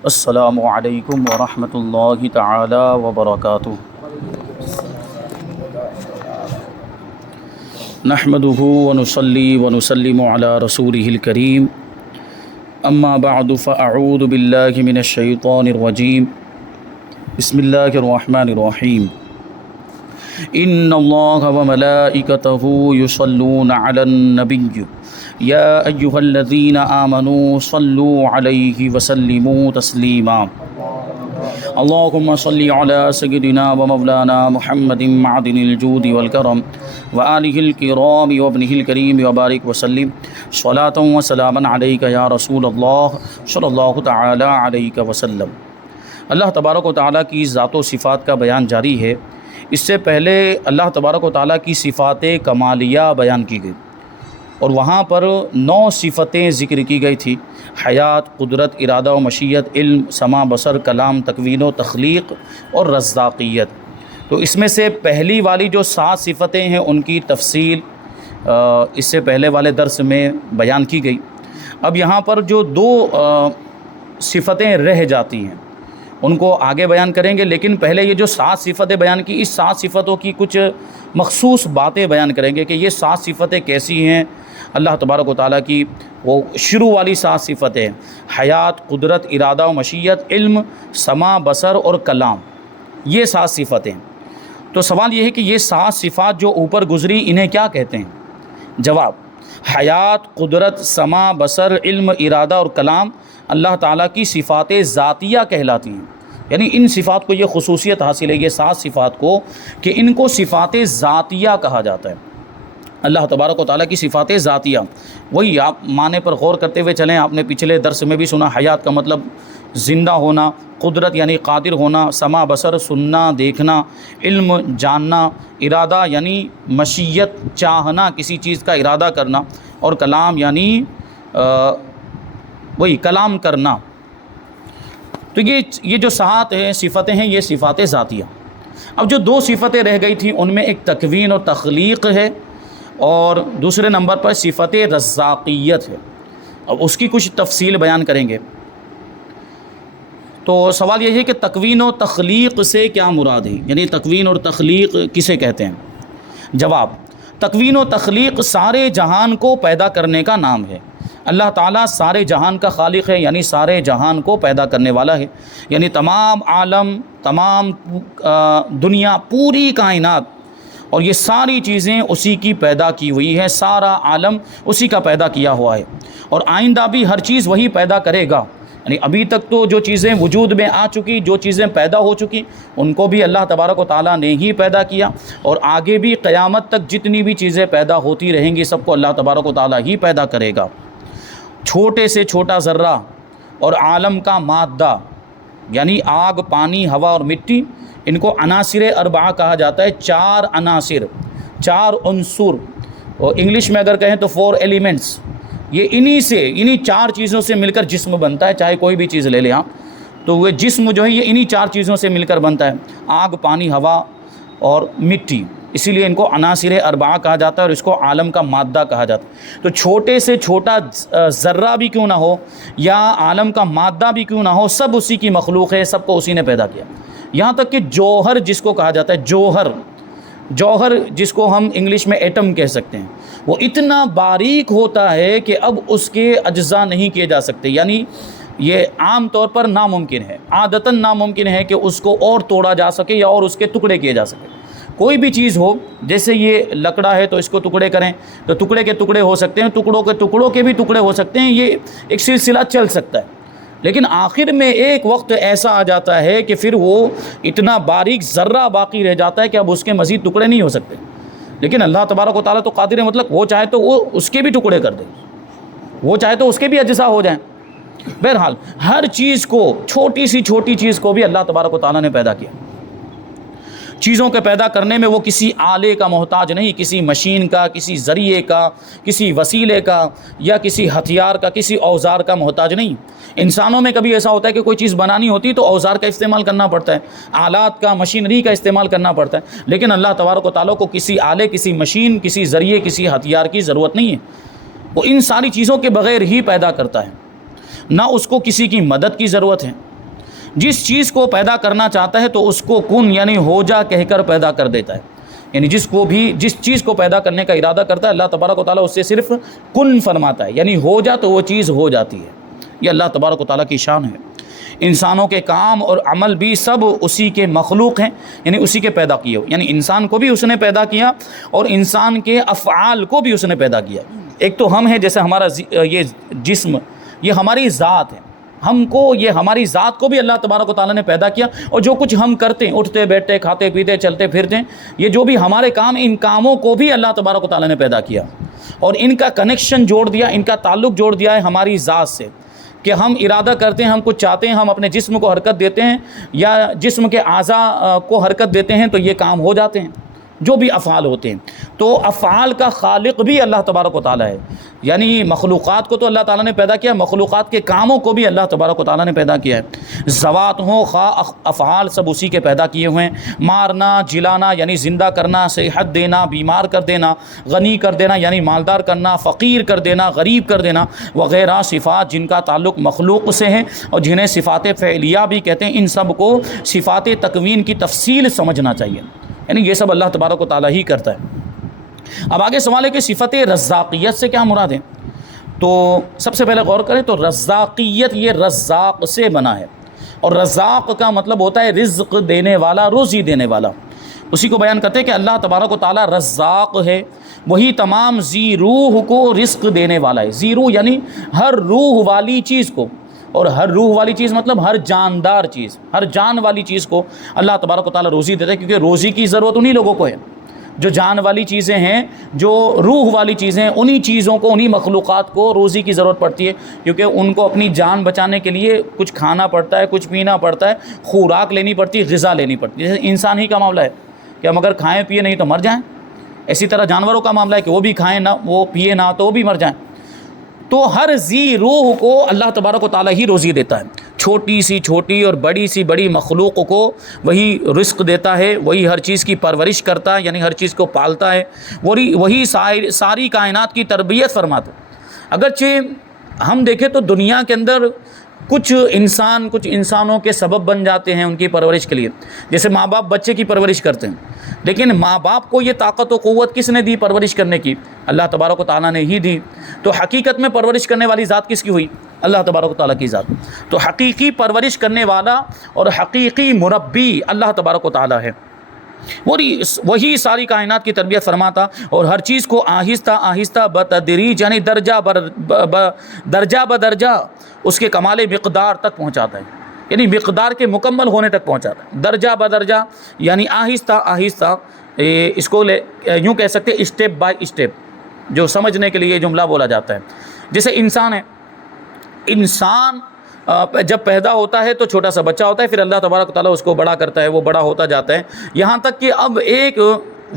السلام علیکم ورحمۃ اللہ تعالی وبرکاتہ۔ نحمدہ ونصلی ونسلم علی رسولہ الکریم، اما بعد فاعوذ باللہ من الشیطان الرجیم، بسم اللہ الرحمن الرحیم۔ ان اللہ وملائکتہ یصلون علی النبی یا ایہا الذین آمنوا صلوا علیہ وسلموا تسلیما۔ اللہم صلی علی سیدنا ومولانا محمد معدن الجود والکرم وآلہ الکرام وابنہ الکریم وبارک وسلم صلاۃ وسلاما علیک یا رسول اللہ صلی اللہ تعالی علیہ وسلم۔ اللہ تبارک و تعالیٰ کی ذات و صفات کا بیان جاری ہے۔ اس سے پہلے اللہ تبارک و تعالیٰ کی صفات کمالیہ بیان کی گئی اور وہاں پر 9 صفتیں ذکر کی گئی تھی: حیات، قدرت، ارادہ و مشیت، علم، سمع، بصر، کلام، تکوین و تخلیق اور رزاقیت۔ تو اس میں سے پہلی والی جو 7 صفتیں ہیں ان کی تفصیل اس سے پہلے والے درس میں بیان کی گئی۔ اب یہاں پر جو 2 صفتیں رہ جاتی ہیں ان کو آگے بیان کریں گے، لیکن پہلے یہ جو 7 صفتیں بیان کی، اس 7 صفتوں کی کچھ مخصوص باتیں بیان کریں گے کہ یہ 7 صفتیں کیسی ہیں۔ اللہ تبارک و تعالیٰ کی وہ شروع والی 7 صفتیں: حیات، قدرت، ارادہ و مشیت، علم، سمع، بصر اور کلام، یہ 7 صفتیں۔ تو سوال یہ ہے کہ یہ 7 صفات جو اوپر گزری انہیں کیا کہتے ہیں؟ جواب: حیات، قدرت، سمع، بصر، علم، ارادہ اور کلام اللہ تعالیٰ کی صفات ذاتیہ کہلاتی ہیں۔ یعنی ان صفات کو یہ خصوصیت حاصل ہے، یہ 7 صفات کو، کہ ان کو صفات ذاتیہ کہا جاتا ہے۔ اللہ تبارک و تعالیٰ کی صفات ذاتیہ، وہی آپ معنی پر غور کرتے ہوئے چلیں۔ آپ نے پچھلے درس میں بھی سنا، حیات کا مطلب زندہ ہونا، قدرت یعنی قادر ہونا، سمع بصر سننا دیکھنا، علم جاننا، ارادہ یعنی مشیت چاہنا، کسی چیز کا ارادہ کرنا، اور کلام یعنی وہی کلام کرنا۔ تو یہ جو 7 صفتیں ہیں یہ صفات ذاتیہ۔ اب جو 2 صفتیں رہ گئی تھیں ان میں ایک تکوین اور تخلیق ہے، اور دوسرے نمبر پر صفت رزاقیت ہے۔ اب اس کی کچھ تفصیل بیان کریں گے۔ تو سوال یہ ہے کہ تکوین و تخلیق سے کیا مراد ہے، یعنی تکوین اور تخلیق کسے کہتے ہیں؟ جواب: تکوین و تخلیق سارے جہان کو پیدا کرنے کا نام ہے۔ اللہ تعالیٰ سارے جہان کا خالق ہے، یعنی سارے جہان کو پیدا کرنے والا ہے، یعنی تمام عالم، تمام دنیا، پوری کائنات اور یہ ساری چیزیں اسی کی پیدا کی ہوئی ہے، سارا عالم اسی کا پیدا کیا ہوا ہے، اور آئندہ بھی ہر چیز وہی پیدا کرے گا۔ یعنی ابھی تک تو جو چیزیں وجود میں آ چکی، جو چیزیں پیدا ہو چکی، ان کو بھی اللہ تبارک و تعالیٰ نے ہی پیدا کیا، اور آگے بھی قیامت تک جتنی بھی چیزیں پیدا ہوتی رہیں گی سب کو اللہ تبارک و تعالیٰ ہی پیدا کرے گا۔ چھوٹے سے چھوٹا ذرہ اور عالم کا مادہ، یعنی آگ، پانی، ہوا اور مٹی، ان کو عناصر اربعہ کہا جاتا ہے۔ 4 عناصر، 4 عنصر، اور انگلش میں اگر کہیں تو 4 ایلیمنٹس۔ یہ انہی 4 چیزوں سے مل کر جسم بنتا ہے۔ چاہے کوئی بھی چیز لے لیں آپ، تو وہ جسم جو ہے یہ انہی 4 چیزوں سے مل کر بنتا ہے: آگ، پانی، ہوا اور مٹی۔ اسی لیے ان کو عناصر اربعہ کہا جاتا ہے اور اس کو عالم کا مادہ کہا جاتا ہے۔ تو چھوٹے سے چھوٹا ذرہ بھی کیوں نہ ہو یا عالم کا مادہ بھی کیوں نہ ہو، سب اسی کی مخلوق ہے، سب کو اسی نے پیدا کیا۔ یہاں تک کہ جوہر جس کو کہا جاتا ہے، جوہر جس کو ہم انگلش میں ایٹم کہہ سکتے ہیں، وہ اتنا باریک ہوتا ہے کہ اب اس کے اجزاء نہیں کیے جا سکتے۔ یعنی یہ عام طور پر ناممکن ہے، عادتاً ناممکن ہے کہ اس کو اور توڑا جا سکے یا اور اس کے ٹکڑے کیے جا سکے۔ کوئی بھی چیز ہو، جیسے یہ لکڑا ہے تو اس کو ٹکڑے کریں تو ٹکڑے کے ٹکڑے ہو سکتے ہیں، ٹکڑوں کے بھی ٹکڑے ہو سکتے ہیں، یہ ایک سلسلہ چل سکتا ہے، لیکن آخر میں ایک وقت ایسا آ جاتا ہے کہ پھر وہ اتنا باریک ذرہ باقی رہ جاتا ہے کہ اب اس کے مزید ٹکڑے نہیں ہو سکتے۔ لیکن اللہ تبارک و تعالیٰ تو قادر ہے، مطلب وہ چاہے تو وہ اس کے بھی ٹکڑے کر دے، وہ چاہے تو اس کے بھی اجزاء ہو جائیں۔ بہرحال ہر چیز کو، چھوٹی سی چھوٹی چیز کو بھی اللہ تبارک و تعالیٰ نے پیدا کیا۔ چیزوں کے پیدا کرنے میں وہ کسی آلے کا محتاج نہیں، کسی مشین کا، کسی ذریعے کا، کسی وسیلے کا، یا کسی ہتھیار کا، کسی اوزار کا محتاج نہیں۔ انسانوں میں کبھی ایسا ہوتا ہے کہ کوئی چیز بنانی ہوتی تو اوزار کا استعمال کرنا پڑتا ہے، آلات کا، مشینری کا استعمال کرنا پڑتا ہے، لیکن اللہ تبارک و تعالیٰ کو کسی آلے، کسی مشین، کسی ذریعے، کسی ہتھیار کی ضرورت نہیں ہے۔ وہ ان ساری چیزوں کے بغیر ہی پیدا کرتا ہے، نہ اس کو کسی کی مدد کی ضرورت ہے، جس چیز کو پیدا کرنا چاہتا ہے تو اس کو کن یعنی ہو جا کہہ کر پیدا کر دیتا ہے. یعنی جس چیز کو پیدا کرنے کا ارادہ کرتا ہے اللہ تبارک و تعالیٰ اس سے صرف کن فرماتا ہے، یعنی ہو جا تو وہ چیز ہو جاتی ہے. یہ اللہ تبارک و تعالیٰ کی شان ہے. انسانوں کے کام اور عمل بھی سب اسی کے مخلوق ہیں، یعنی اسی کے پیدا کیے ہو. یعنی انسان کو بھی اس نے پیدا کیا اور انسان کے افعال کو بھی اس نے پیدا کیا. ایک تو ہم ہیں، جیسے ہمارا یہ جسم، یہ ہماری ذات ہے، ہم کو یہ ہماری ذات کو بھی اللہ تبارک و تعالیٰ نے پیدا کیا. اور جو کچھ ہم کرتے ہیں، اٹھتے بیٹھتے کھاتے پیتے چلتے پھرتے ہیں، یہ جو بھی ہمارے کام، ان کاموں کو بھی اللہ تبارک و تعالیٰ نے پیدا کیا اور ان کا کنیکشن جوڑ دیا، ان کا تعلق جوڑ دیا ہے ہماری ذات سے، کہ ہم ارادہ کرتے ہیں، ہم کچھ چاہتے ہیں، ہم اپنے جسم کو حرکت دیتے ہیں یا جسم کے اعضاء کو حرکت دیتے ہیں تو یہ کام ہو جاتے ہیں، جو بھی افعال ہوتے ہیں. تو افعال کا خالق بھی اللہ تبارک و تعالیٰ ہے. یعنی مخلوقات کو تو اللہ تعالیٰ نے پیدا کیا، مخلوقات کے کاموں کو بھی اللہ تبارک و تعالیٰ نے پیدا کیا ہے. ذوات ہوں خواہ افعال، سب اسی کے پیدا کیے ہوئے ہیں. مارنا، جلانا یعنی زندہ کرنا، صحت دینا، بیمار کر دینا، غنی کر دینا یعنی مالدار کرنا، فقیر کر دینا، غریب کر دینا وغیرہ صفات جن کا تعلق مخلوق سے ہے اور جنہیں صفات فعلیہ بھی کہتے ہیں. ان سب کو صفات تکوین کی تفصیل سمجھنا چاہیے، یعنی یہ سب اللہ تبارک و تعالیٰ ہی کرتا ہے. اب آگے سوال ہے کہ صفت رزاقیت سے کیا مراد ہے؟ تو سب سے پہلے غور کریں تو رزاقیت یہ رزاق سے بنا ہے، اور رزاق کا مطلب ہوتا ہے رزق دینے والا، روزی دینے والا. اسی کو بیان کرتے ہیں کہ اللہ تبارک و تعالیٰ رزاق ہے، وہی تمام ذی روح کو رزق دینے والا ہے. ذی روح یعنی ہر روح والی چیز کو، اور ہر روح والی چیز مطلب ہر جاندار چیز، ہر جان والی چیز کو اللہ تبارک و تعالیٰ روزی دیتا ہے، کیونکہ روزی کی ضرورت انہی لوگوں کو ہے. جو جان والی چیزیں ہیں، جو روح والی چیزیں ہیں، انہی چیزوں کو، انہی مخلوقات کو روزی کی ضرورت پڑتی ہے، کیونکہ ان کو اپنی جان بچانے کے لیے کچھ کھانا پڑتا ہے، کچھ پینا پڑتا ہے، خوراک لینی پڑتی ہے، غذا لینی پڑتی ہے. جیسے انسان ہی کا معاملہ ہے کہ ہم اگر کھائیں پیے نہیں تو مر جائیں، اسی طرح جانوروں کا معاملہ ہے کہ وہ بھی کھائیں نہ، وہ پیے نہ تو وہ بھی مر جائیں. تو ہر ذی روح کو اللہ تبارک و تعالیٰ ہی روزی دیتا ہے. چھوٹی سی چھوٹی اور بڑی سی بڑی مخلوق کو وہی رزق دیتا ہے، وہی ہر چیز کی پرورش کرتا ہے، یعنی ہر چیز کو پالتا ہے، وہی ساری کائنات کی تربیت فرماتا ہے. اگرچہ ہم دیکھیں تو دنیا کے اندر کچھ انسانوں کے سبب بن جاتے ہیں ان کی پرورش کے لیے، جیسے ماں باپ بچے کی پرورش کرتے ہیں، لیکن ماں باپ کو یہ طاقت و قوت کس نے دی پرورش کرنے کی؟ اللہ تبارک و تعالیٰ نے ہی دی. تو حقیقت میں پرورش کرنے والی ذات کس کی ہوئی؟ اللہ تبارک و تعالیٰ کی ذات. تو حقیقی پرورش کرنے والا اور حقیقی مربی اللہ تبارک و تعالیٰ ہے. وہی ساری کائنات کی تربیت فرماتا اور ہر چیز کو آہستہ آہستہ بتدریج یعنی درجہ بدرجہ اس کے کمال مقدار تک پہنچاتا ہے، یعنی مقدار کے مکمل ہونے تک پہنچاتا ہے. درجہ بدرجہ یعنی آہستہ آہستہ، اس کو یوں کہہ سکتے ہیں اسٹیپ بائی اسٹیپ، جو سمجھنے کے لیے جملہ بولا جاتا ہے. جیسے انسان ہے، انسان جب پیدا ہوتا ہے تو چھوٹا سا بچہ ہوتا ہے، پھر اللہ تبارک و تعالیٰ اس کو بڑا کرتا ہے، وہ بڑا ہوتا جاتا ہے، یہاں تک کہ اب ایک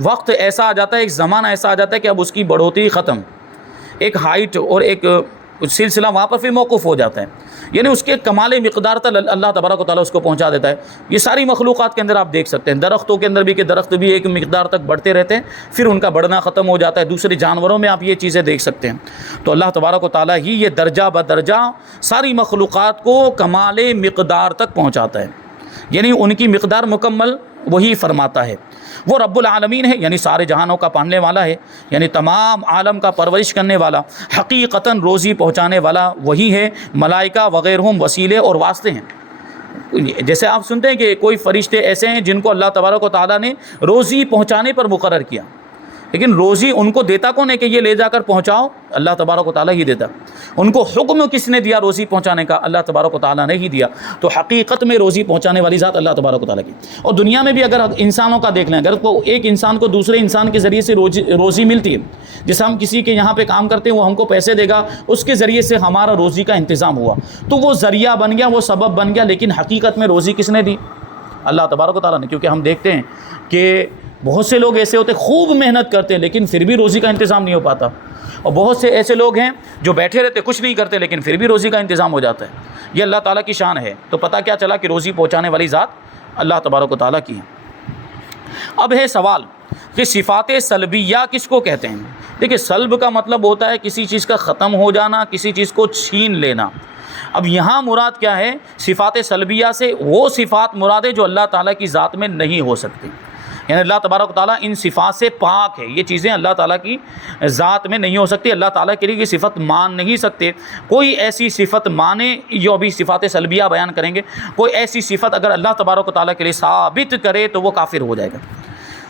وقت ایسا آ جاتا ہے، ایک زمانہ ایسا آ جاتا ہے کہ اب اس کی بڑھوتری ختم، ایک ہائٹ اور ایک سلسلہ وہاں پر پھر موقوف ہو جاتا ہے، یعنی اس کے کمال مقدار تک اللہ تبارک و تعالیٰ اس کو پہنچا دیتا ہے. یہ ساری مخلوقات کے اندر آپ دیکھ سکتے ہیں، درختوں کے اندر بھی کہ درخت بھی ایک مقدار تک بڑھتے رہتے ہیں، پھر ان کا بڑھنا ختم ہو جاتا ہے. دوسرے جانوروں میں آپ یہ چیزیں دیکھ سکتے ہیں. تو اللہ تبارک و تعالیٰ ہی یہ درجہ بدرجہ ساری مخلوقات کو کمال مقدار تک پہنچاتا ہے، یعنی ان کی مقدار مکمل وہی فرماتا ہے. وہ رب العالمین ہے، یعنی سارے جہانوں کا پالنے والا ہے، یعنی تمام عالم کا پرورش کرنے والا، حقیقتاً روزی پہنچانے والا وہی ہے. ملائکہ وغیرہ وسیلے اور واسطے ہیں. جیسے آپ سنتے ہیں کہ کوئی فرشتے ایسے ہیں جن کو اللہ تبارک و تعالیٰ نے روزی پہنچانے پر مقرر کیا، لیکن روزی ان کو دیتا کون ہے کہ یہ لے جا کر پہنچاؤ؟ اللہ تبارک و تعالیٰ ہی دیتا. ان کو حکم کس نے دیا روزی پہنچانے کا؟ اللہ تبارک و تعالیٰ نے ہی دیا. تو حقیقت میں روزی پہنچانے والی ذات اللہ تبارک و تعالیٰ کی. اور دنیا میں بھی اگر انسانوں کا دیکھ لیں، اگر ایک انسان کو دوسرے انسان کے ذریعے سے روزی ملتی ہے، جیسے ہم کسی کے یہاں پہ کام کرتے ہیں، وہ ہم کو پیسے دے گا، اس کے ذریعے سے ہمارا روزی کا انتظام ہوا، تو وہ ذریعہ بن گیا، وہ سبب بن گیا، لیکن حقیقت میں روزی کس نے دی؟ اللہ تبارک و تعالیٰ نے. کیونکہ ہم دیکھتے ہیں کہ بہت سے لوگ ایسے ہوتے ہیں خوب محنت کرتے ہیں لیکن پھر بھی روزی کا انتظام نہیں ہو پاتا، اور بہت سے ایسے لوگ ہیں جو بیٹھے رہتے کچھ نہیں کرتے لیکن پھر بھی روزی کا انتظام ہو جاتا ہے. یہ اللہ تعالیٰ کی شان ہے. تو پتہ کیا چلا کہ روزی پہنچانے والی ذات اللہ تبارک و تعالیٰ کی ہے. اب ہے سوال کہ صفات سلبیہ کس کو کہتے ہیں؟ دیکھیں، سلب کا مطلب ہوتا ہے کسی چیز کا ختم ہو جانا، کسی چیز کو چھین لینا. اب یہاں مراد کیا ہے؟ صفات سلبیہ سے وہ صفات مراد ہے جو اللہ تعالیٰ کی ذات میں نہیں ہو سکتی، یعنی اللہ تبارک و تعالیٰ ان صفات سے پاک ہے، یہ چیزیں اللہ تعالیٰ کی ذات میں نہیں ہو سکتی، اللہ تعالیٰ کے لیے یہ صفت مان نہیں سکتے۔ کوئی ایسی صفت مانے، جو ابھی صفات سلبیہ بیان کریں گے، کوئی ایسی صفت اگر اللہ تبارک و تعالیٰ کے لیے ثابت کرے تو وہ کافر ہو جائے گا۔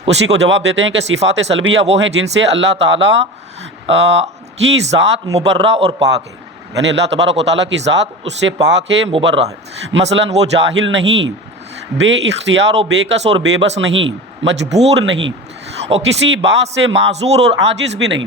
اسی کو جواب دیتے ہیں کہ صفات سلبیہ وہ ہیں جن سے اللہ تعالیٰ کی ذات مبرہ اور پاک ہے، یعنی اللہ تبارک و تعالیٰ کی ذات اس سے پاک ہے، مبرہ ہے۔ مثلا وہ جاہل نہیں، بے اختیار و بے کس اور بے بس نہیں، مجبور نہیں، اور کسی بات سے معذور اور عاجز بھی نہیں،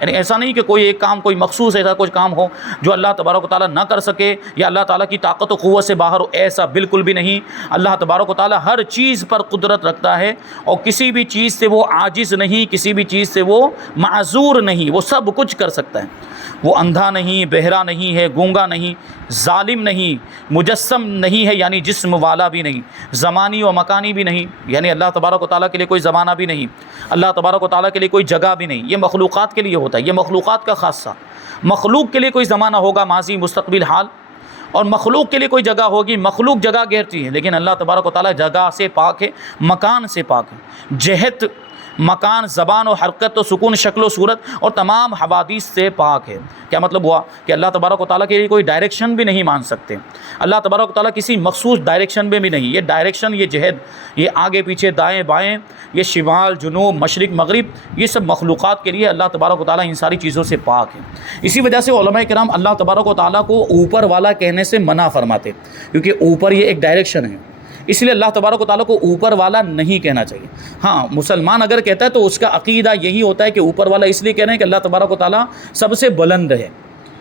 یعنی ایسا نہیں کہ کوئی ایک کام، کوئی مخصوص ایسا کچھ کام ہو جو اللہ تبارک و تعالیٰ نہ کر سکے یا اللہ تعالیٰ کی طاقت و قوت سے باہر ہو، ایسا بالکل بھی نہیں۔ اللہ تبارک و تعالیٰ ہر چیز پر قدرت رکھتا ہے اور کسی بھی چیز سے وہ عاجز نہیں، کسی بھی چیز سے وہ معذور نہیں، وہ سب کچھ کر سکتا ہے۔ وہ اندھا نہیں، بہرا نہیں ہے، گونگا نہیں، ظالم نہیں، مجسم نہیں ہے یعنی جسم والا بھی نہیں، زمانی و مکانی بھی نہیں، یعنی اللہ تبارک و تعالیٰ کے لیے کوئی زمانہ بھی نہیں، اللہ تبارک و تعالیٰ کے لیے کوئی جگہ بھی نہیں۔ یہ مخلوقات کے لیے ہوتا ہے، یہ مخلوقات کا خاصہ۔ مخلوق کے لیے کوئی زمانہ ہوگا، ماضی مستقبل حال، اور مخلوق کے لیے کوئی جگہ ہوگی، مخلوق جگہ گھیرتی ہے، لیکن اللہ تبارک و تعالیٰ جگہ سے پاک ہے، مکان سے پاک ہے، جہت، مکان، زبان و حرکت و سکون، شکل و صورت اور تمام حوادث سے پاک ہے۔ کیا مطلب ہوا کہ اللہ تبارک و تعالیٰ کے لیے کوئی ڈائریکشن بھی نہیں مان سکتے، اللہ تبارک و تعالیٰ کسی مخصوص ڈائریکشن میں بھی نہیں۔ یہ ڈائریکشن، یہ جہد، یہ آگے پیچھے، دائیں بائیں، یہ شمال جنوب مشرق مغرب، یہ سب مخلوقات کے لیے اللہ تبارک و تعالیٰ ان ساری چیزوں سے پاک ہے۔ اسی وجہ سے علماء کرام اللہ تبارک و تعالیٰ کو اوپر والا کہنے سے منع فرماتے، کیونکہ اوپر یہ ایک ڈائریکشن ہے، اس لیے اللہ تبارک و تعالیٰ کو اوپر والا نہیں کہنا چاہیے۔ ہاں، مسلمان اگر کہتا ہے تو اس کا عقیدہ یہی ہوتا ہے کہ اوپر والا اس لیے کہہ رہے ہیں کہ اللہ تبارک و تعالیٰ سب سے بلند ہے،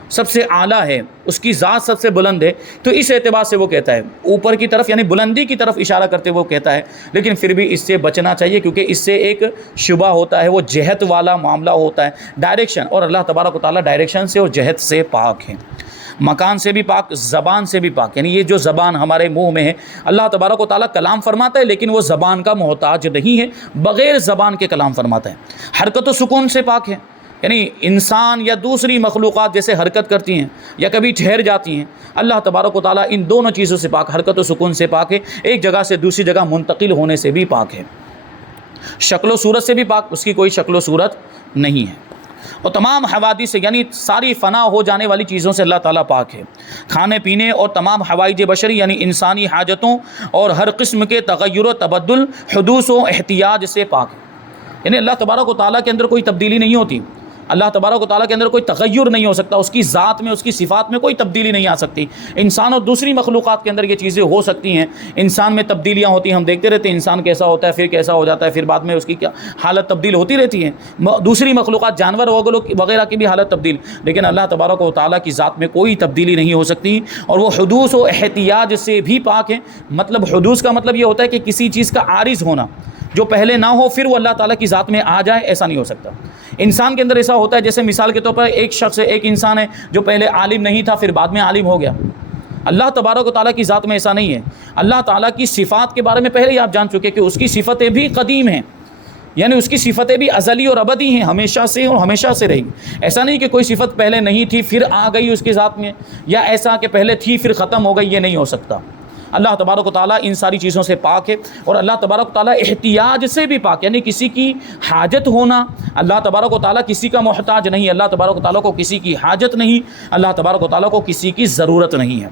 سب سے اعلیٰ ہے، اس کی ذات سب سے بلند ہے، تو اس اعتبار سے وہ کہتا ہے اوپر کی طرف، یعنی بلندی کی طرف اشارہ کرتے وہ کہتا ہے۔ لیکن پھر بھی اس سے بچنا چاہیے، کیونکہ اس سے ایک شبہ ہوتا ہے، وہ جہت والا معاملہ ہوتا ہے، ڈائریکشن، اور اللہ تبارک و تعالیٰ ڈائریکشن سے اور جہت سے پاک ہے، مکان سے بھی پاک، زبان سے بھی پاک، یعنی یہ جو زبان ہمارے منہ میں ہے، اللہ تبارک و تعالیٰ کلام فرماتا ہے لیکن وہ زبان کا محتاج نہیں ہے، بغیر زبان کے کلام فرماتا ہے۔ حرکت و سکون سے پاک ہے، یعنی انسان یا دوسری مخلوقات جیسے حرکت کرتی ہیں یا کبھی ٹھہر جاتی ہیں، اللہ تبارک و تعالیٰ ان دونوں چیزوں سے پاک، حرکت و سکون سے پاک ہے، ایک جگہ سے دوسری جگہ منتقل ہونے سے بھی پاک ہے، شکل و صورت سے بھی پاک، اس کی کوئی شکل و صورت نہیں ہے، اور تمام حوادث سے یعنی ساری فنا ہو جانے والی چیزوں سے اللہ تعالیٰ پاک ہے، کھانے پینے اور تمام حوائج بشری یعنی انسانی حاجتوں اور ہر قسم کے تغیر و تبدل، حدوث و احتیاج سے پاک ہے، یعنی اللہ تبارک و تعالیٰ کے اندر کوئی تبدیلی نہیں ہوتی، اللہ تبارک و تعالیٰ کے اندر کوئی تغیر نہیں ہو سکتا، اس کی ذات میں، اس کی صفات میں کوئی تبدیلی نہیں آ سکتی۔ انسان اور دوسری مخلوقات کے اندر یہ چیزیں ہو سکتی ہیں، انسان میں تبدیلیاں ہوتی ہیں، ہم دیکھتے رہتے ہیں انسان کیسا ہوتا ہے، پھر کیسا ہو جاتا ہے، پھر بعد میں اس کی کیا حالت تبدیل ہوتی رہتی ہے، دوسری مخلوقات، جانور وغیرہ کی بھی حالت تبدیل، لیکن اللہ تبارک و تعالیٰ کی ذات میں کوئی تبدیلی نہیں ہو سکتی، اور وہ حدوث و احتیاج سے بھی پاک ہے۔ مطلب حدوث کا مطلب یہ ہوتا ہے کہ کسی چیز کا عارض ہونا، جو پہلے نہ ہو پھر وہ اللہ تعالیٰ کی ذات میں آ جائے، ایسا نہیں ہو سکتا۔ انسان کے اندر ایسا ہوتا ہے، جیسے مثال کے طور پر ایک شخص ہے، ایک انسان ہے جو پہلے عالم نہیں تھا پھر بعد میں عالم ہو گیا۔ اللہ تبارک و تعالیٰ کی ذات میں ایسا نہیں ہے۔ اللہ تعالیٰ کی صفات کے بارے میں پہلے ہی آپ جان چکے کہ اس کی صفتیں بھی قدیم ہیں، یعنی اس کی صفتیں بھی ازلی اور ابدی ہیں، ہمیشہ سے اور ہمیشہ سے رہی۔ ایسا نہیں کہ کوئی صفت پہلے نہیں تھی پھر آ گئی اس کی ذات میں، یا ایسا کہ پہلے تھی پھر ختم ہو گئی، یہ نہیں ہو سکتا۔ اللہ تبارک و تعالیٰ ان ساری چیزوں سے پاک ہے، اور اللہ تبارک و تعالیٰ احتیاج سے بھی پاک، یعنی کسی کی حاجت ہونا، اللہ تبارک و تعالیٰ کسی کا محتاج نہیں، اللہ تبارک و تعالیٰ کو کسی کی حاجت نہیں، اللہ تبارک و تعالیٰ کو کسی کی ضرورت نہیں ہے،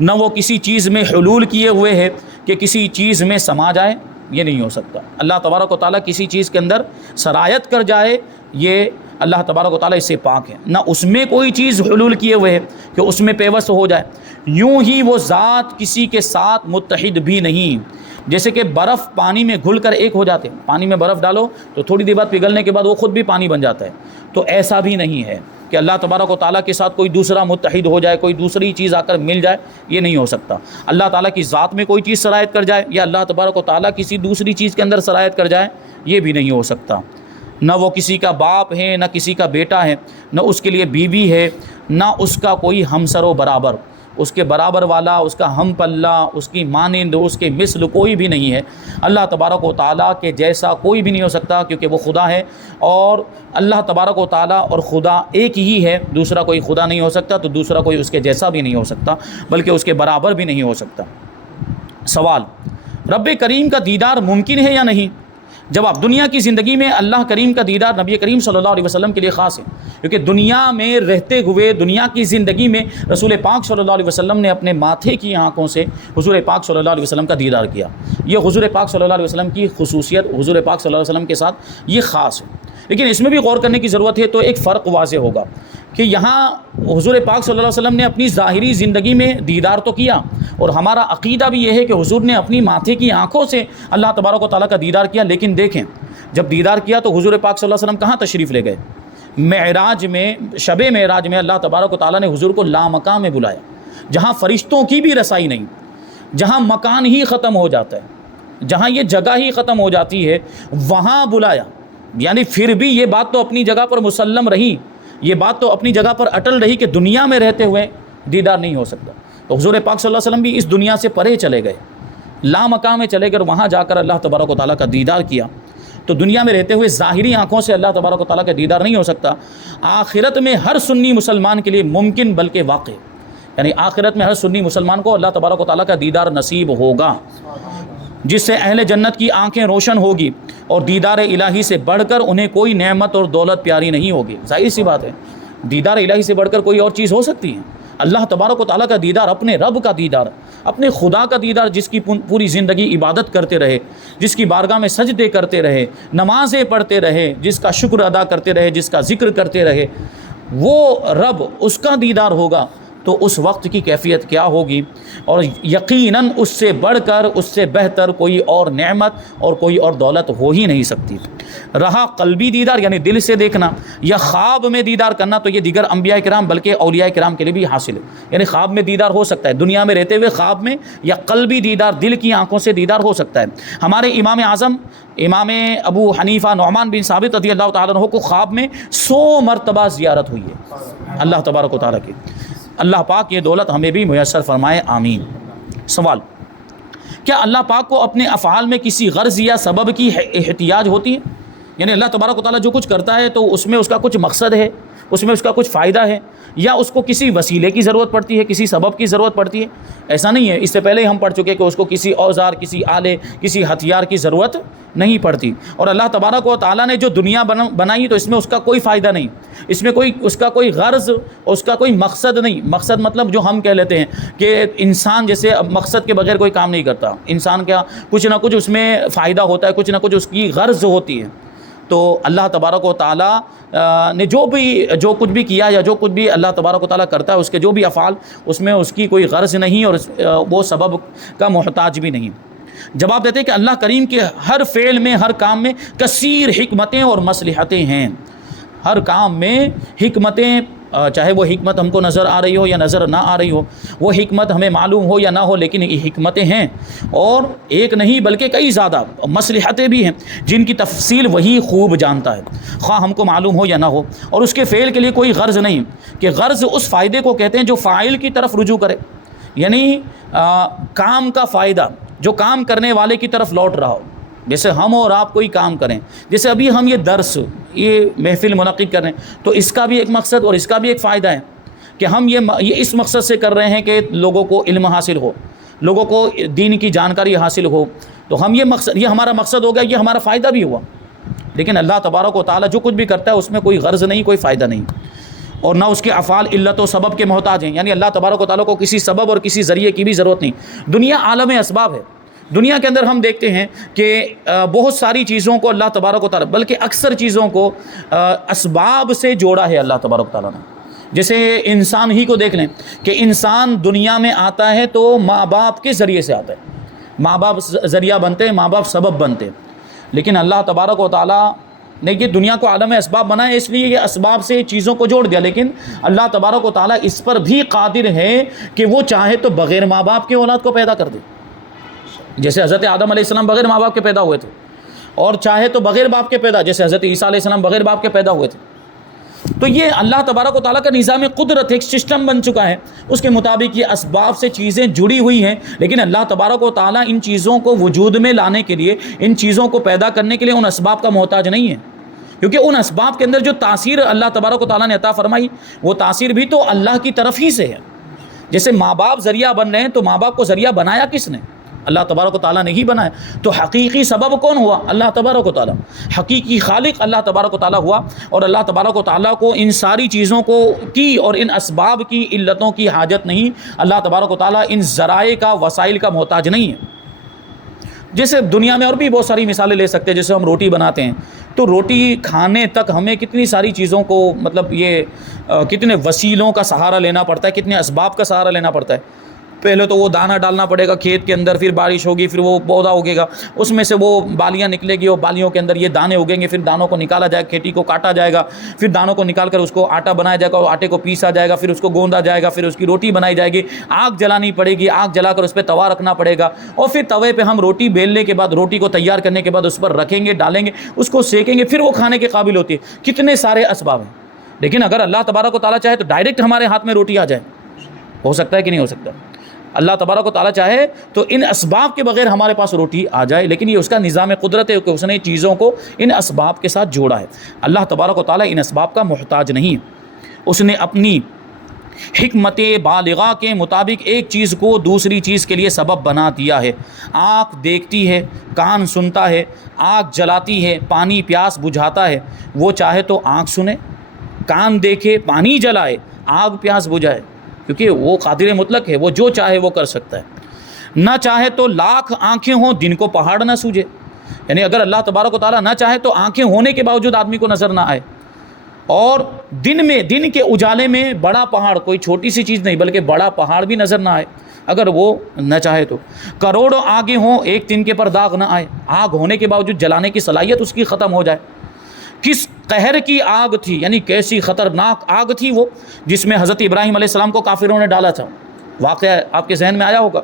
نہ وہ کسی چیز میں حلول کیے ہوئے ہے کہ کسی چیز میں سما جائے، یہ نہیں ہو سکتا۔ اللہ تبارک و تعالیٰ کسی چیز کے اندر سرایت کر جائے، یہ اللہ تبارک و تعالیٰ اس سے پاک ہے، نہ اس میں کوئی چیز حلول کیے ہوئے ہے کہ اس میں پیوست ہو جائے۔ یوں ہی وہ ذات کسی کے ساتھ متحد بھی نہیں، جیسے کہ برف پانی میں گھل کر ایک ہو جاتے ہیں، پانی میں برف ڈالو تو تھوڑی دیر بعد پگھلنے کے بعد وہ خود بھی پانی بن جاتا ہے، تو ایسا بھی نہیں ہے کہ اللہ تبارک و تعالیٰ کے ساتھ کوئی دوسرا متحد ہو جائے، کوئی دوسری چیز آ کر مل جائے، یہ نہیں ہو سکتا۔ اللہ تعالیٰ کی ذات میں کوئی چیز سرایت کر جائے یا اللہ تبارک و تعالیٰ کسی دوسری چیز کے اندر سرایت کر جائے، یہ بھی نہیں ہو سکتا۔ نہ وہ کسی کا باپ ہے، نہ کسی کا بیٹا ہے، نہ اس کے لیے بیوی ہے، نہ اس کا کوئی ہمسر و برابر، اس کے برابر والا، اس کا ہم پلہ، اس کی مانند، اس کے مثل کوئی بھی نہیں ہے۔ اللہ تبارک و تعالیٰ کے جیسا کوئی بھی نہیں ہو سکتا، کیونکہ وہ خدا ہے، اور اللہ تبارک و تعالیٰ اور خدا ایک ہی ہے، دوسرا کوئی خدا نہیں ہو سکتا، تو دوسرا کوئی اس کے جیسا بھی نہیں ہو سکتا، بلکہ اس کے برابر بھی نہیں ہو سکتا۔ سوال: رب کریم کا دیدار ممکن ہے یا نہیں؟ جواب: دنیا کی زندگی میں اللہ کریم کا دیدار نبی کریم صلی اللہ علیہ وسلم کے لیے خاص ہے، کیونکہ دنیا میں رہتے ہوئے، دنیا کی زندگی میں رسول پاک صلی اللہ علیہ وسلم نے اپنے ماتھے کی آنکھوں سے حضور پاک صلی اللہ علیہ وسلم کا دیدار کیا۔ یہ حضور پاک صلی اللہ علیہ وسلم کی خصوصیت، حضور پاک صلی اللہ علیہ وسلم کے ساتھ یہ خاص ہے۔ لیکن اس میں بھی غور کرنے کی ضرورت ہے، تو ایک فرق واضح ہوگا کہ یہاں حضور پاک صلی اللہ علیہ وسلم نے اپنی ظاہری زندگی میں دیدار تو کیا، اور ہمارا عقیدہ بھی یہ ہے کہ حضور نے اپنی ماتھے کی آنکھوں سے اللہ تبارک و تعالیٰ کا دیدار کیا۔ لیکن دیکھیں، جب دیدار کیا تو حضور پاک صلی اللہ علیہ وسلم کہاں تشریف لے گئے؟ معراج میں، شب معراج میں اللہ تبارک و تعالیٰ نے حضور کو لامکان میں بلایا، جہاں فرشتوں کی بھی رسائی نہیں، جہاں مکان ہی ختم ہو جاتا ہے، جہاں یہ جگہ ہی ختم ہو جاتی ہے، وہاں بلایا۔ یعنی پھر بھی یہ بات تو اپنی جگہ پر مسلم رہی، یہ بات تو اپنی جگہ پر اٹل رہی کہ دنیا میں رہتے ہوئے دیدار نہیں ہو سکتا۔ تو حضور پاک صلی اللہ علیہ وسلم بھی اس دنیا سے پرے چلے گئے، لامکان میں چلے گئے، وہاں جا کر اللہ تبارک و تعالیٰ کا دیدار کیا۔ تو دنیا میں رہتے ہوئے ظاہری آنکھوں سے اللہ تبارک و تعالیٰ کا دیدار نہیں ہو سکتا۔ آخرت میں ہر سنی مسلمان کے لیے ممکن بلکہ واقع، یعنی آخرت میں ہر سنی مسلمان کو اللہ تبارک و تعالیٰ کا دیدار نصیب ہوگا، جس سے اہل جنت کی آنکھیں روشن ہوگی، اور دیدار الہی سے بڑھ کر انہیں کوئی نعمت اور دولت پیاری نہیں ہوگی۔ ظاہر سی بات ہے، دیدار الہی سے بڑھ کر کوئی اور چیز ہو سکتی ہے؟ اللہ تبارک و تعالیٰ کا دیدار، اپنے رب کا دیدار، اپنے خدا کا دیدار، جس کی پوری زندگی عبادت کرتے رہے، جس کی بارگاہ میں سجدے کرتے رہے، نمازیں پڑھتے رہے، جس کا شکر ادا کرتے رہے، جس کا ذکر کرتے رہے، وہ رب، اس کا دیدار ہوگا تو اس وقت کی کیفیت کیا ہوگی؟ اور یقیناً اس سے بڑھ کر، اس سے بہتر کوئی اور نعمت اور کوئی اور دولت ہو ہی نہیں سکتی۔ رہا قلبی دیدار، یعنی دل سے دیکھنا، یا خواب میں دیدار کرنا، تو یہ دیگر انبیاء کرام بلکہ اولیاء کرام کے لیے بھی حاصل ہے۔ یعنی خواب میں دیدار ہو سکتا ہے، دنیا میں رہتے ہوئے خواب میں، یا قلبی دیدار، دل کی آنکھوں سے دیدار ہو سکتا ہے۔ ہمارے امام اعظم امام ابو حنیفہ نعمان بن ثابت رضی اللہ تعالیٰ عنہ کو خواب میں 100 مرتبہ زیارت ہوئی ہے اللہ تبارک و تعالیٰ کی۔ اللہ پاک یہ دولت ہمیں بھی میسر فرمائے، آمین۔ سوال: کیا اللہ پاک کو اپنے افعال میں کسی غرض یا سبب کی احتیاج ہوتی ہے؟ یعنی اللہ تبارک و تعالیٰ جو کچھ کرتا ہے تو اس میں اس کا کچھ مقصد ہے، اس میں اس کا کچھ فائدہ ہے، یا اس کو کسی وسیلے کی ضرورت پڑتی ہے، کسی سبب کی ضرورت پڑتی ہے؟ ایسا نہیں ہے، اس سے پہلے ہی ہم پڑھ چکے کہ اس کو کسی اوزار، کسی آلے، کسی ہتھیار کی ضرورت نہیں پڑتی۔ اور اللہ تبارک و تعالیٰ نے جو دنیا بنائی تو اس میں اس کا کوئی فائدہ نہیں، اس میں اس کا کوئی غرض، اس کا کوئی مقصد نہیں۔ مقصد مطلب جو ہم کہہ لیتے ہیں کہ انسان جیسے مقصد کے بغیر کوئی کام نہیں کرتا، انسان کا کچھ نہ کچھ اس میں فائدہ ہوتا ہے، کچھ نہ کچھ اس کی غرض ہوتی ہے۔ تو اللہ تبارک و تعالیٰ نے جو کچھ بھی کیا، یا جو کچھ بھی اللہ تبارک و تعالیٰ کرتا ہے، اس کے جو بھی افعال، اس میں اس کی کوئی غرض نہیں، اور وہ سبب کا محتاج بھی نہیں۔ جواب دیتے ہیں کہ اللہ کریم کے ہر فعل میں، ہر کام میں کثیر حکمتیں اور مصلحتیں ہیں۔ ہر کام میں حکمتیں، چاہے وہ حکمت ہم کو نظر آ رہی ہو یا نظر نہ آ رہی ہو، وہ حکمت ہمیں معلوم ہو یا نہ ہو، لیکن یہ حکمتیں ہیں، اور ایک نہیں بلکہ کئی زیادہ مصلحتیں بھی ہیں، جن کی تفصیل وہی خوب جانتا ہے، خواہ ہم کو معلوم ہو یا نہ ہو۔ اور اس کے فعل کے لیے کوئی غرض نہیں، کہ غرض اس فائدے کو کہتے ہیں جو فاعل کی طرف رجوع کرے، یعنی کام کا فائدہ جو کام کرنے والے کی طرف لوٹ رہا ہو۔ جیسے ہم اور آپ کوئی کام کریں، جیسے ابھی ہم یہ درس، یہ محفل منعقد کر رہے ہیں، تو اس کا بھی ایک مقصد اور اس کا بھی ایک فائدہ ہے کہ ہم یہ اس مقصد سے کر رہے ہیں کہ لوگوں کو علم حاصل ہو، لوگوں کو دین کی جانکاری حاصل ہو، تو ہم یہ ہمارا مقصد ہو گیا، یہ ہمارا فائدہ بھی ہوا۔ لیکن اللہ تبارک و تعالیٰ جو کچھ بھی کرتا ہے اس میں کوئی غرض نہیں، کوئی فائدہ نہیں، اور نہ اس کے افعال علت و سبب کے محتاج ہیں، یعنی اللہ تبارک و تعالیٰ کو کسی سبب اور کسی ذریعے کی بھی ضرورت نہیں۔ دنیا عالم اسباب ہے، دنیا کے اندر ہم دیکھتے ہیں کہ بہت ساری چیزوں کو اللہ تبارک و تعالیٰ، بلکہ اکثر چیزوں کو اسباب سے جوڑا ہے اللہ تبارک و تعالیٰ نے۔ جیسے انسان ہی کو دیکھ لیں کہ انسان دنیا میں آتا ہے تو ماں باپ کے ذریعے سے آتا ہے، ماں باپ ذریعہ بنتے ہیں، ماں باپ سبب بنتے ہیں، لیکن اللہ تبارک و تعالیٰ نے یہ دنیا کو عالم اسباب بنایا، اس لیے یہ اسباب سے چیزوں کو جوڑ دیا، لیکن اللہ تبارک و تعالیٰ اس پر بھی قادر ہے کہ وہ چاہے تو بغیر ماں باپ کے اولاد کو پیدا کر دے، جیسے حضرت آدم علیہ السلام بغیر ماں باپ کے پیدا ہوئے تھے، اور چاہے تو بغیر باپ کے پیدا، جیسے حضرت عیسیٰ علیہ السلام بغیر باپ کے پیدا ہوئے تھے۔ تو یہ اللہ تبارک و تعالیٰ کا نظام قدرت ایک سسٹم بن چکا ہے، اس کے مطابق یہ اسباب سے چیزیں جڑی ہوئی ہیں، لیکن اللہ تبارک و تعالیٰ ان چیزوں کو وجود میں لانے کے لیے، ان چیزوں کو پیدا کرنے کے لیے ان اسباب کا محتاج نہیں ہے، کیونکہ ان اسباب کے اندر جو تاثیر اللہ تبارک و تعالیٰ نے عطا فرمائی وہ تاثیر بھی تو اللہ کی طرف ہی سے ہے۔ جیسے ماں باپ ذریعہ بن رہے ہیں تو ماں باپ کو ذریعہ بنایا کس نے؟ اللہ تبارک و تعالیٰ نے ہی بنایا۔ تو حقیقی سبب کون ہوا؟ اللہ تبارک و تعالیٰ۔ حقیقی خالق اللہ تبارک و تعالیٰ ہوا، اور اللہ تبارک و تعالیٰ کو ان ساری چیزوں کو کی اور ان اسباب کی علتوں کی حاجت نہیں۔ اللہ تبارک و تعالیٰ ان ذرائع کا، وسائل کا محتاج نہیں ہے۔ جیسے دنیا میں اور بھی بہت ساری مثالیں لے سکتے ہیں، جیسے ہم روٹی بناتے ہیں تو روٹی کھانے تک ہمیں کتنی ساری چیزوں کو، مطلب یہ کتنے وسیلوں کا سہارا لینا پڑتا ہے، کتنے اسباب کا سہارا لینا پڑتا ہے۔ پہلے تو وہ دانہ ڈالنا پڑے گا کھیت کے اندر، پھر بارش ہوگی، پھر وہ پودا اگے گا، اس میں سے وہ بالیاں نکلے گی، اور بالیوں کے اندر یہ دانے اگیں گے، پھر دانوں کو نکالا جائے گا، کھیتی کو کاٹا جائے گا، پھر دانوں کو نکال کر اس کو آٹا بنایا جائے گا، اور آٹے کو پیسا جائے گا، پھر اس کو گوندا جائے گا، پھر اس کی روٹی بنائی جائے گی، آگ جلانی پڑے گی، آگ جلا کر اس پہ توا رکھنا پڑے گا، اور پھر توے پہ ہم روٹی بیلنے کے بعد، روٹی کو تیار کرنے کے بعد اس پر رکھیں گے، ڈالیں گے، اس کو سیکیں گے، پھر وہ کھانے کے قابل ہوتی ہے۔ کتنے سارے اسباب ہیں، لیکن اگر اللہ تبارک و تعالیٰ چاہے تو ڈائریکٹ ہمارے ہاتھ میں روٹی آ جائے، ہو سکتا ہے کہ نہیں ہو سکتا؟ اللہ تبارک و تعالیٰ چاہے تو ان اسباب کے بغیر ہمارے پاس روٹی آ جائے، لیکن یہ اس کا نظام قدرت ہے کہ اس نے چیزوں کو ان اسباب کے ساتھ جوڑا ہے۔ اللہ تبارک و تعالیٰ ان اسباب کا محتاج نہیں ہے، اس نے اپنی حکمت بالغہ کے مطابق ایک چیز کو دوسری چیز کے لیے سبب بنا دیا ہے۔ آنکھ دیکھتی ہے، کان سنتا ہے، آگ جلاتی ہے، پانی پیاس بجھاتا ہے، وہ چاہے تو آنکھ سنے، کان دیکھے، پانی جلائے، آگ پیاس بجھائے، کیونکہ وہ قادر مطلق ہے، وہ جو چاہے وہ کر سکتا ہے۔ نہ چاہے تو لاکھ آنکھیں ہوں، دن کو پہاڑ نہ سوجے، یعنی اگر اللہ تبارک و تعالیٰ نہ چاہے تو آنکھیں ہونے کے باوجود آدمی کو نظر نہ آئے، اور دن کے اجالے میں بڑا پہاڑ، کوئی چھوٹی سی چیز نہیں بلکہ بڑا پہاڑ بھی نظر نہ آئے اگر وہ نہ چاہے تو۔ کروڑوں آگیں ہوں، ایک تنکے پر داغ نہ آئے، آگ ہونے کے باوجود جلانے کی صلاحیت اس کی ختم ہو جائے۔ کس قہر کی آگ تھی، یعنی کیسی خطرناک آگ تھی وہ، جس میں حضرت ابراہیم علیہ السلام کو کافروں نے ڈالا تھا۔ واقعہ آپ کے ذہن میں آیا ہوگا،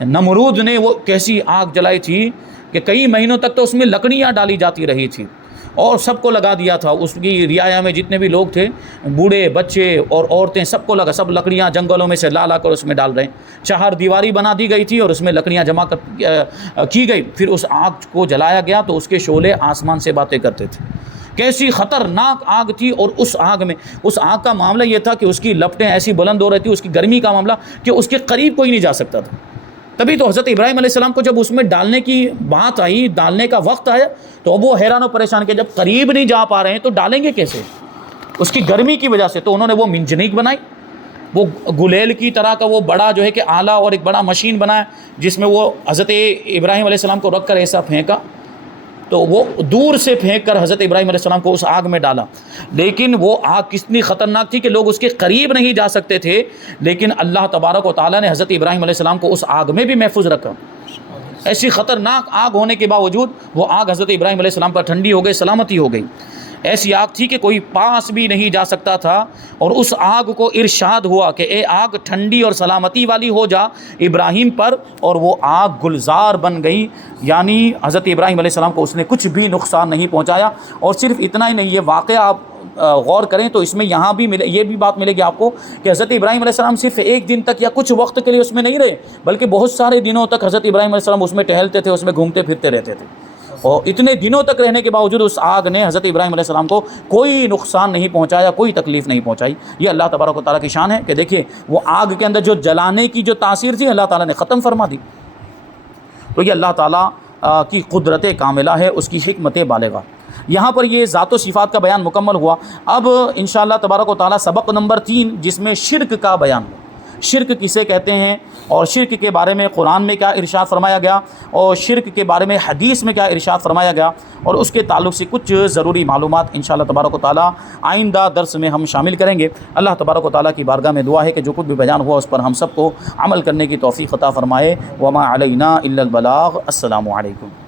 نمرود نے وہ کیسی آگ جلائی تھی کہ کئی مہینوں تک تو اس میں لکڑیاں ڈالی جاتی رہی تھی، اور سب کو لگا دیا تھا۔ اس کی رعایا میں جتنے بھی لوگ تھے، بوڑھے بچے اور عورتیں، سب کو لگا، سب لکڑیاں جنگلوں میں سے لا کر اس میں ڈال رہے ہیں۔ چہار دیواری بنا دی گئی تھی اور اس میں لکڑیاں جمع کی گئی، پھر اس آگ کو جلایا گیا تو اس کے شعلے آسمان سے باتیں کرتے تھے۔ کیسی خطرناک آگ تھی، اور اس آگ کا معاملہ یہ تھا کہ اس کی لپٹیں ایسی بلند ہو رہی تھی، اس کی گرمی کا معاملہ کہ اس کے قریب کوئی نہیں جا سکتا تھا۔ تبھی تو حضرت ابراہیم علیہ السلام کو جب اس میں ڈالنے کی بات آئی، ڈالنے کا وقت آیا، تو اب وہ حیران و پریشان کہ جب قریب نہیں جا پا رہے ہیں تو ڈالیں گے کیسے، اس کی گرمی کی وجہ سے۔ تو انہوں نے وہ منجنیق بنائی، وہ گلیل کی طرح کا وہ بڑا جو ہے کہ آلہ، اور ایک بڑا مشین بنایا جس میں وہ حضرت ابراہیم علیہ السلام کو رکھ کر ایسا پھینکا، تو وہ دور سے پھینک کر حضرت ابراہیم علیہ السلام کو اس آگ میں ڈالا۔ لیکن وہ آگ کتنی خطرناک تھی کہ لوگ اس کے قریب نہیں جا سکتے تھے، لیکن اللہ تبارک و تعالیٰ نے حضرت ابراہیم علیہ السلام کو اس آگ میں بھی محفوظ رکھا۔ ایسی خطرناک آگ ہونے کے باوجود وہ آگ حضرت ابراہیم علیہ السلام پر ٹھنڈی ہو گئی، سلامتی ہو گئی۔ ایسی آگ تھی کہ کوئی پاس بھی نہیں جا سکتا تھا، اور اس آگ کو ارشاد ہوا کہ اے آگ ٹھنڈی اور سلامتی والی ہو جا ابراہیم پر، اور وہ آگ گلزار بن گئی، یعنی حضرت ابراہیم علیہ السلام کو اس نے کچھ بھی نقصان نہیں پہنچایا۔ اور صرف اتنا ہی نہیں، یہ واقعہ آپ غور کریں تو اس میں یہاں بھی یہ بھی بات ملے گی آپ کو کہ حضرت ابراہیم علیہ السلام صرف ایک دن تک یا کچھ وقت کے لیے اس میں نہیں رہے، بلکہ بہت سارے دنوں تک حضرت ابراہیم علیہ السلام اس میں ٹہلتے تھے، اس میں گھومتے پھرتے رہتے تھے، اور اتنے دنوں تک رہنے کے باوجود اس آگ نے حضرت ابراہیم علیہ السلام کو کوئی نقصان نہیں پہنچایا، کوئی تکلیف نہیں پہنچائی۔ یہ اللہ تبارک و تعالیٰ کی شان ہے کہ دیکھیے وہ آگ کے اندر جو جلانے کی جو تاثیر تھی اللہ تعالیٰ نے ختم فرما دی۔ تو یہ اللہ تعالیٰ کی قدرت کاملہ ہے، اس کی حکمت بالغہ۔ یہاں پر یہ ذات و صفات کا بیان مکمل ہوا۔ اب انشاءاللہ تبارک و تعالیٰ سبق نمبر 3 جس میں شرک کا بیان ہوا، شرک کسے کہتے ہیں، اور شرک کے بارے میں قرآن میں کیا ارشاد فرمایا گیا، اور شرک کے بارے میں حدیث میں کیا ارشاد فرمایا گیا، اور اس کے تعلق سے کچھ ضروری معلومات انشاءاللہ تبارک و تعالیٰ آئندہ درس میں ہم شامل کریں گے۔ اللہ تبارک و تعالیٰ کی بارگاہ میں دعا ہے کہ جو کچھ بھی بیان ہوا اس پر ہم سب کو عمل کرنے کی توفیق عطا فرمائے۔ وما علینا الا البلاغ۔ السلام علیکم۔